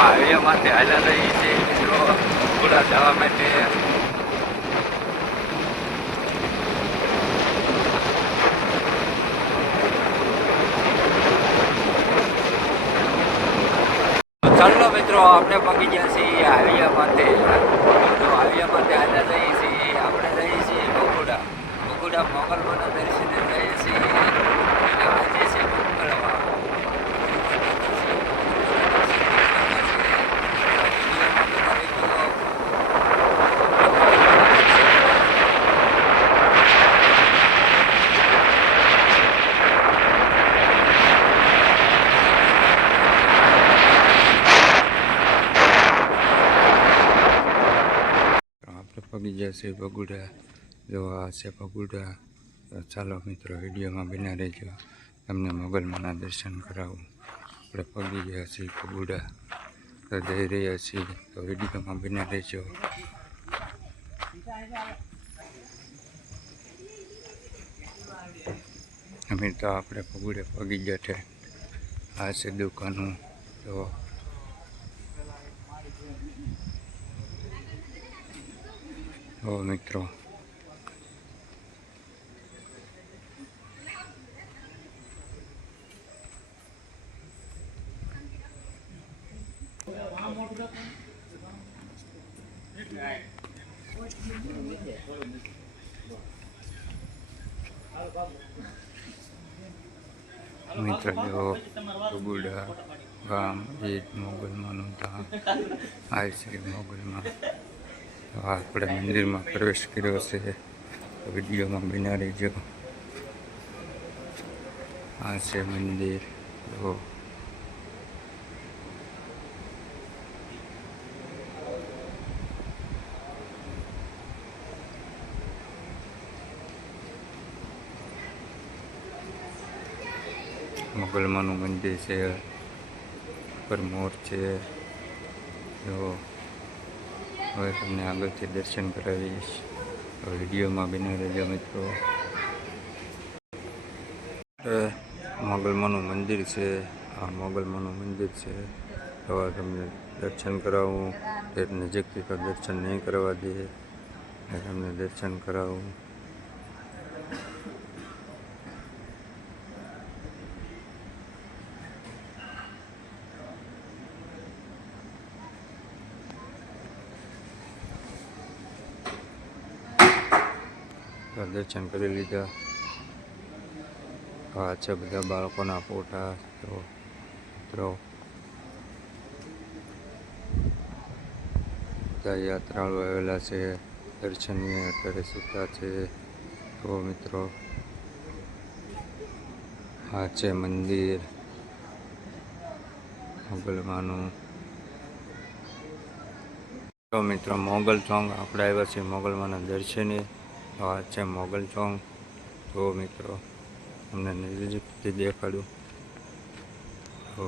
હાઈવેમાંથી હાલ્યા રહી છે મિત્રો પૂરા જવા માટે. ચાલો મિત્રો આપણે પગી ગયા છીએ હાઈવે માટે. હાઈવે માટે હાલ્યા રહીએ છીએ. આપણે રહીએ છીએ બગુડા મોગલમાના દર્શને જઈએ છીએ. આજે છે મંગળવાર. પગી જશે બગુડા. જો આ છે બગુડા. ચાલો મિત્રો વિડીયોમાં બના રહેજો, તમને મોગલમાના દર્શન કરાવું. આપણે પગી ગયા છીએ બગુડા, તો જઈ રહ્યા છીએ, તો વિડીયોમાં બના રહેજો. અમે તો આપણે બગુડે પગી ગયા છે. આ છે દુકાનો. તો મિત્રો જો બગુડા ગામ એ મોગલમાનું ધામ. આ છે મોગલમાં. આપણે મંદિરમાં પ્રવેશ કર્યો છે, તો વિડીયોમાં બના રહેજો. આ છે મંદિર. તો મોગલમાનું મંદિર છે, ઉપર મોર છે. તો હવે તમને આગળથી દર્શન કરાવીશ, તો વિડીયોમાં બના રહેજો મિત્રો. મોગલમાનું મંદિર છે. આ મોગલમાનું મંદિર છે. તો તમને દર્શન કરાવું. તે નજીકથી તો દર્શન નહીં કરવા દે, તમને દર્શન કરાવું. દર્શન કરી લીધા. આ છે બધા બાળકોના ફોટા. તો મિત્રો બધા યાત્રાળુ આવેલા છે દર્શનીય, અત્યારે સૂતા છે. તો મિત્રો આ છે મંદિર મોગલમાનું. તો મિત્રો મોગલ ચોંગ આપણે આવ્યા છીએ મોગલમાના દર્શને. આ છે મોગલ ચોંગ. તો મિત્રો તમને નજીકથી દેખાડું. તો